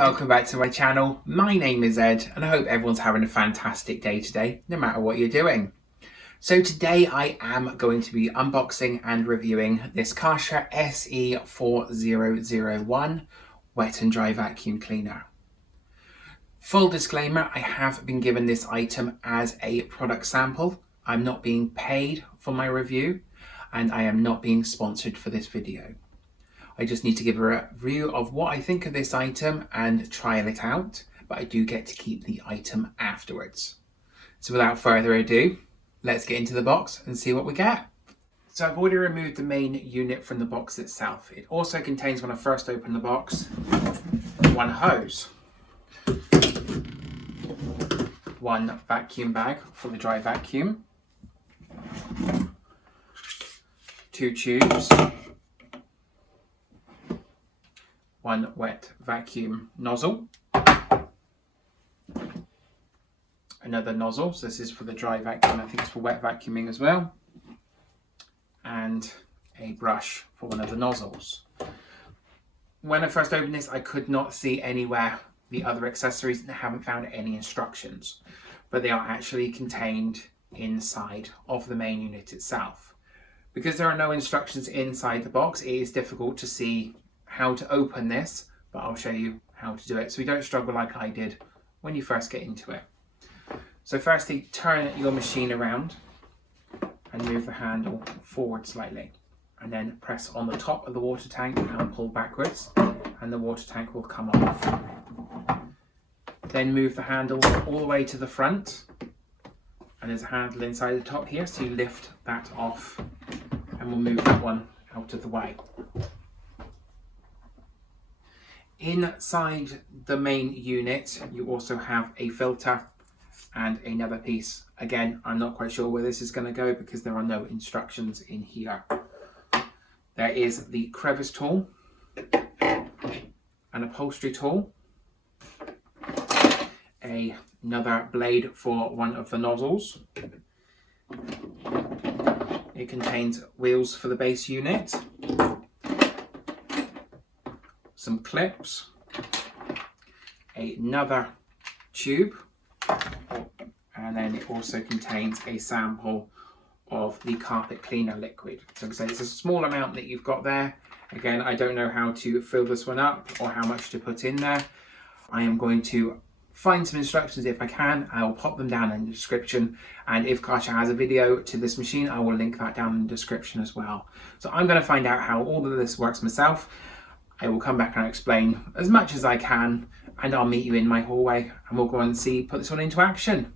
welcome back to my channel. My name is Ed and I hope everyone's having a fantastic day today, no matter what you're doing. So today I am going to be unboxing and reviewing this Karcher SE4001 Wet and Dry Vacuum Cleaner. Full disclaimer, I have been given this item as a product sample. I'm not being paid for my review and I am not being sponsored for this video. I just need to give a review of what I think of this item and trial it out, but I do get to keep the item afterwards. So without further ado, let's get into the box and see what we get. So I've already removed the main unit from the box itself. It also contains, when I first opened the box, one hose, one vacuum bag for the dry vacuum, two tubes, one wet vacuum nozzle, another nozzle, so this is for the dry vacuum, I think it's for wet vacuuming as well, and a brush for one of the nozzles. When I first opened this, I could not see anywhere the other accessories and I haven't found any instructions, but they are actually contained inside of the main unit itself. Because there are no instructions inside the box, it is difficult to see how to open this, but I'll show you how to do it so you don't struggle like I did when you first get into it. So firstly, turn your machine around and move the handle forward slightly, and then press on the top of the water tank and pull backwards and the water tank will come off. Then move the handle all the way to the front, and there's a handle inside the top here, so you lift that off and we'll move that one out of the way. Inside the main unit, you also have a filter and another piece. Again, I'm not quite sure where this is going to go because there are no instructions in here. There is the crevice tool, an upholstery tool, another blade for one of the nozzles. It contains wheels for the base unit, some clips, another tube, and then it also contains a sample of the carpet cleaner liquid. So like I say, it's a small amount that you've got there. Again, I don't know how to fill this one up or how much to put in there. I am going to find some instructions if I can. I will pop them down in the description, and if Karcher has a video to this machine, I will link that down in the description as well. So I'm going to find out how all of this works myself. I will come back and explain as much as I can, and I'll meet you in my hallway and we'll go and put this one into action.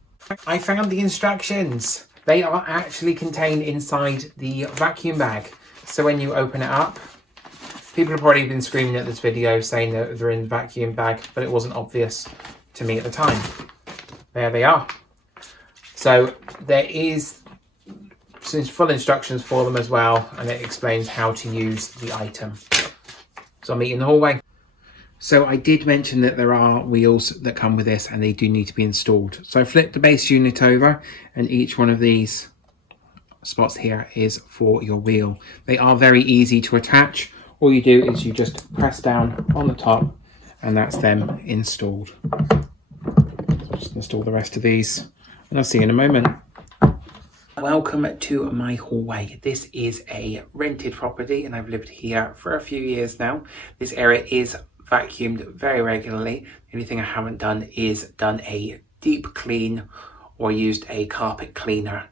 I found the instructions. They are actually contained inside the vacuum bag. So when you open it up, people have already been screaming at this video saying that they're in the vacuum bag, but it wasn't obvious to me at the time. There they are. So there is some full instructions for them as well, and it explains how to use the item. So I'll meet you in the hallway. So I did mention that there are wheels that come with this and they do need to be installed. So I flipped the base unit over and each one of these spots here is for your wheel. They are very easy to attach. All you do is you just press down on the top and that's them installed. So I'll just install the rest of these and I'll see you in a moment. Welcome to my hallway. This is a rented property and I've lived here for a few years now. This area is vacuumed very regularly. The only thing I haven't done is done a deep clean or used a carpet cleaner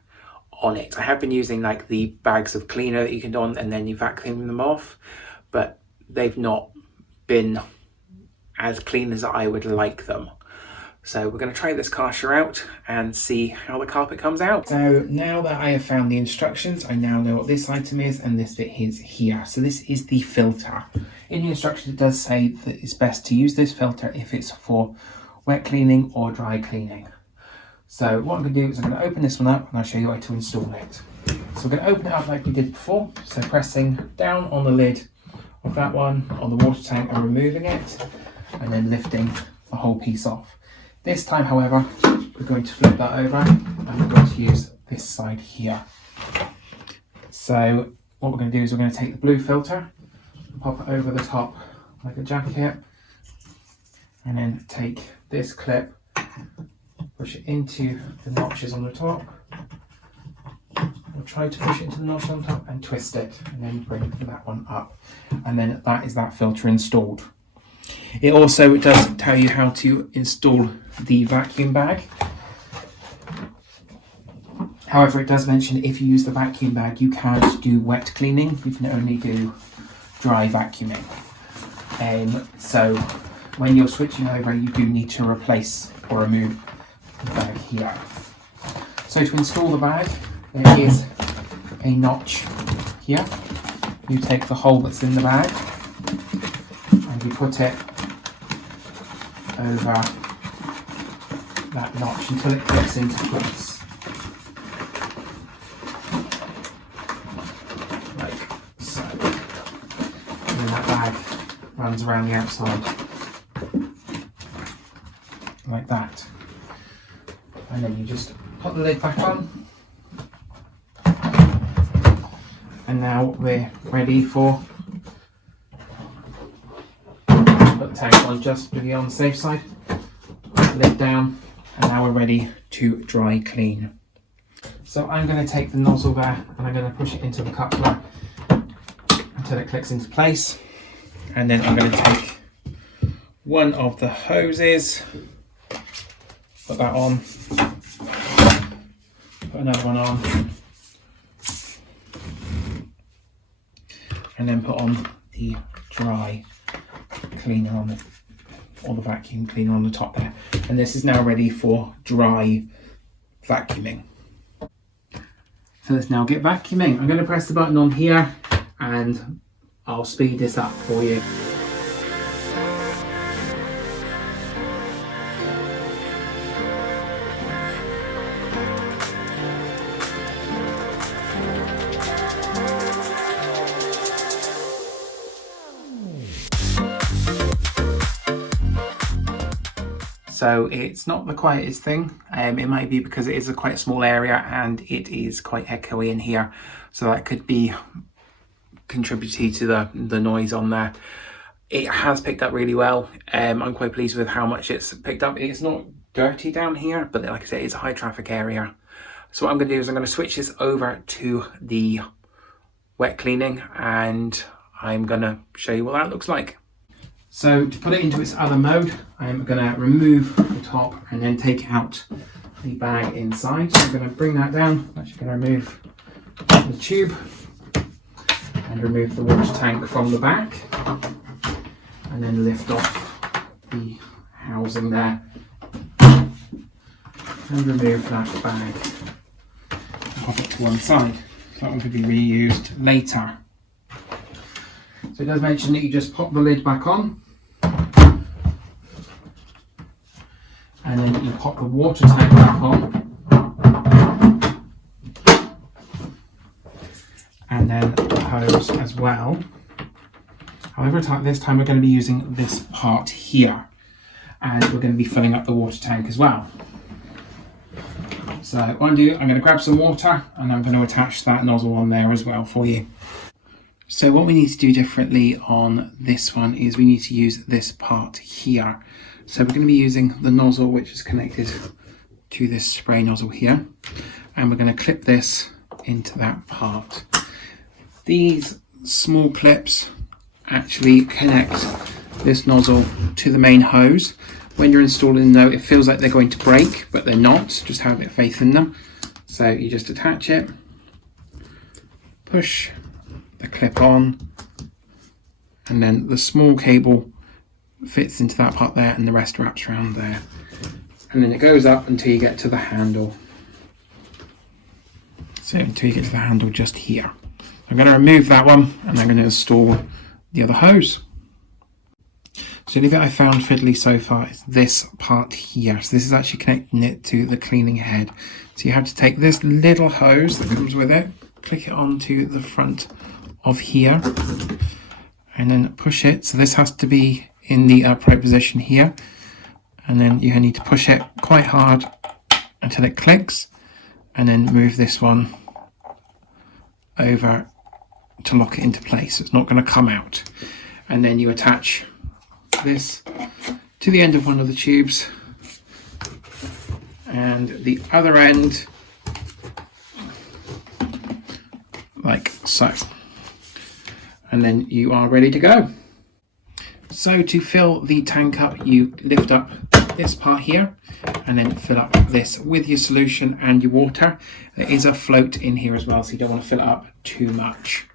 on it. I have been using like the bags of cleaner that you can don and then you vacuum them off, but they've not been as clean as I would like them. So we're going to try this Karcher out and see how the carpet comes out. So now that I have found the instructions, I now know what this item is and this bit is here. So this is the filter. In the instructions it does say that it's best to use this filter if it's for wet cleaning or dry cleaning. So what I'm going to do is I'm going to open this one up and I'll show you how to install it. So we're going to open it up like we did before. So pressing down on the lid of that one on the water tank and removing it and then lifting the whole piece off. This time, however, we're going to flip that over and we're going to use this side here. So what we're going to do is we're going to take the blue filter, pop it over the top like a jacket, and then take this clip, push it into the notches on the top, or try to push it into the notch on top and twist it, and then bring that one up, and then that is that filter installed. It also does tell you how to install the vacuum bag. However, it does mention if you use the vacuum bag, you can't do wet cleaning. You can only do dry vacuuming. So when you're switching over, you do need to replace or remove the bag here. So to install the bag, there is a notch here. You take the hole that's in the bag and you put it over that notch until it fits into place. Runs around the outside like that, and then you just put the lid back on, and now we're ready for put the tank on just to be on the safe side, put the lid down, and now we're ready to dry clean. So I'm going to take the nozzle there and I'm going to push it into the coupler until it clicks into place. And then I'm going to take one of the hoses, put that on, put another one on, and then put on the dry cleaner on the, or the vacuum cleaner on the top there. And this is now ready for dry vacuuming. So let's now get vacuuming. I'm going to press the button on here and I'll speed this up for you. So it's not the quietest thing. It might be because it is a quite small area and it is quite echoey in here. So that could be contributed to the noise on there. It has picked up really well. I'm quite pleased with how much it's picked up. It's not dirty down here, but like I said, it's a high traffic area. So what I'm going to do is I'm going to switch this over to the wet cleaning and I'm going to show you what that looks like. So to put it into its other mode, I'm going to remove the top and then take out the bag inside. So I'm going to bring that down. I'm actually going to remove the tube and remove the water tank from the back, and then lift off the housing there and remove that bag and pop it to one side. So that one could be reused later. So it does mention that you just pop the lid back on and then you pop the water tank back on and then the hose as well. However, this time we're going to be using this part here and we're going to be filling up the water tank as well. So what I'm going to grab some water and I'm going to attach that nozzle on there as well for you. So what we need to do differently on this one is we need to use this part here. So we're going to be using the nozzle which is connected to this spray nozzle here, and we're going to clip this into that part. These small clips actually connect this nozzle to the main hose. When you're installing though, it feels like they're going to break, but they're not. Just have a bit of faith in them. So you just attach it, push the clip on, and then the small cable fits into that part there and the rest wraps around there. And then it goes up until you get to the handle. So until you get to the handle just here. I'm going to remove that one and I'm going to install the other hose. So the only thing I found fiddly so far is this part here. So this is actually connecting it to the cleaning head. So you have to take this little hose that comes with it, click it onto the front of here, and then push it. So this has to be in the upright position here. And then you need to push it quite hard until it clicks, and then move this one over to lock it into place. It's not going to come out. And then you attach this to the end of one of the tubes and the other end like so, and then you are ready to go. So to fill the tank up, you lift up this part here and then fill up this with your solution and your water. There is a float in here as well, so you don't want to fill it up too much.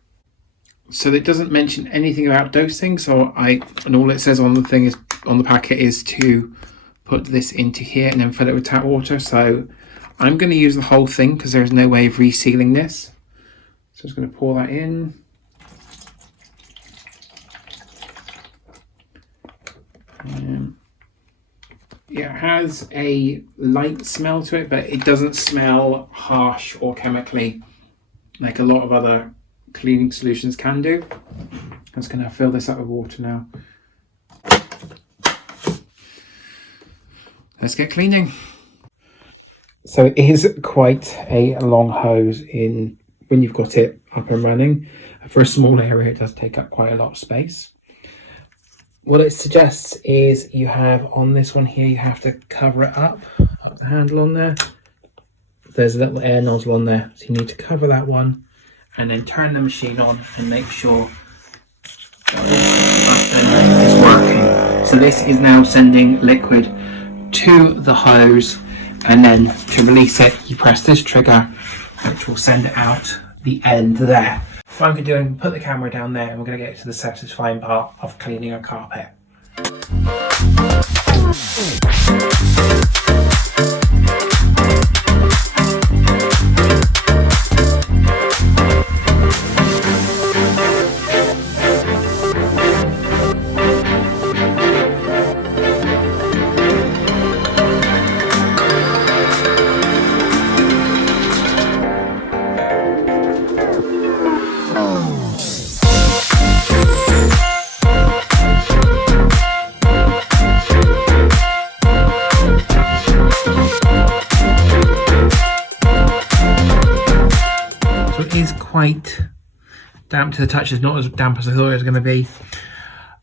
So it doesn't mention anything about dosing, and all it says on the thing is, on the packet, is to put this into here and then fill it with tap water. So I'm going to use the whole thing because there's no way of resealing this. So I'm just going to pour that in. Yeah, it has a light smell to it, but it doesn't smell harsh or chemically like a lot of other cleaning solutions can do. I'm just going to fill this up with water now. Let's get cleaning. So it is quite a long hose when you've got it up and running. For a small area, it does take up quite a lot of space. What it suggests is you have on this one here, you have to cover it up the handle on there. There's a little air nozzle on there, so you need to cover that one and then turn the machine on and make sure that button is working. So this is now sending liquid to the hose, and then to release it, you press this trigger, which will send it out the end there. What I'm going to do is put the camera down there and we're going to get to the satisfying part of cleaning a carpet. Quite damp to the touch. It's not as damp as I thought it was going to be.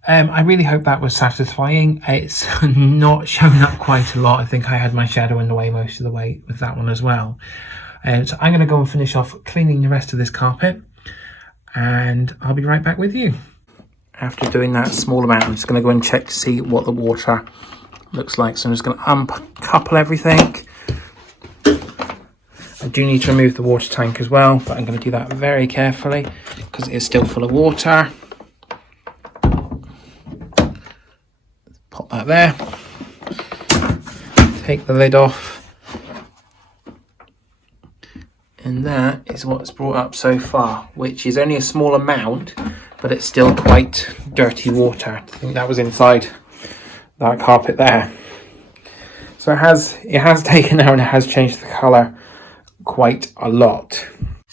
I really hope that was satisfying. It's not showing up quite a lot. I think I had my shadow in the way most of the way with that one as well. So I'm going to go and finish off cleaning the rest of this carpet and I'll be right back with you. After doing that small amount, I'm just going to go and check to see what the water looks like. So I'm just going to uncouple everything. I do need to remove the water tank as well, but I'm going to do that very carefully because it is still full of water. Pop that there. Take the lid off. And that is what's brought up so far, which is only a small amount, but it's still quite dirty water. I think that was inside that carpet there. So it has taken out and it has changed the colour quite a lot.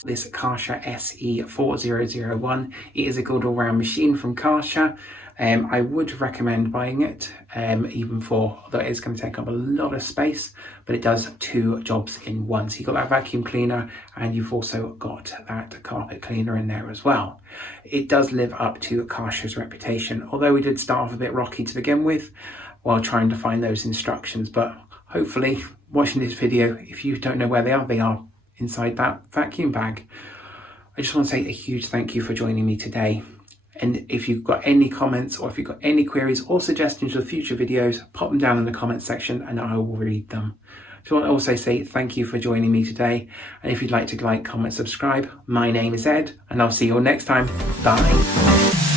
This Karcher SE4001, it is a good all-round machine from Karcher. I would recommend buying it, even for, although it is going to take up a lot of space, but it does two jobs in one. So you've got that vacuum cleaner and you've also got that carpet cleaner in there as well. It does live up to Karcher's reputation, although we did start off a bit rocky to begin with while trying to find those instructions, but hopefully watching this video, if you don't know where they are inside that vacuum bag. I just want to say a huge thank you for joining me today. And if you've got any comments or if you've got any queries or suggestions for future videos, pop them down in the comments section and I will read them. So I want to also say thank you for joining me today. And if you'd like to like, comment, subscribe, my name is Ed and I'll see you all next time. Bye.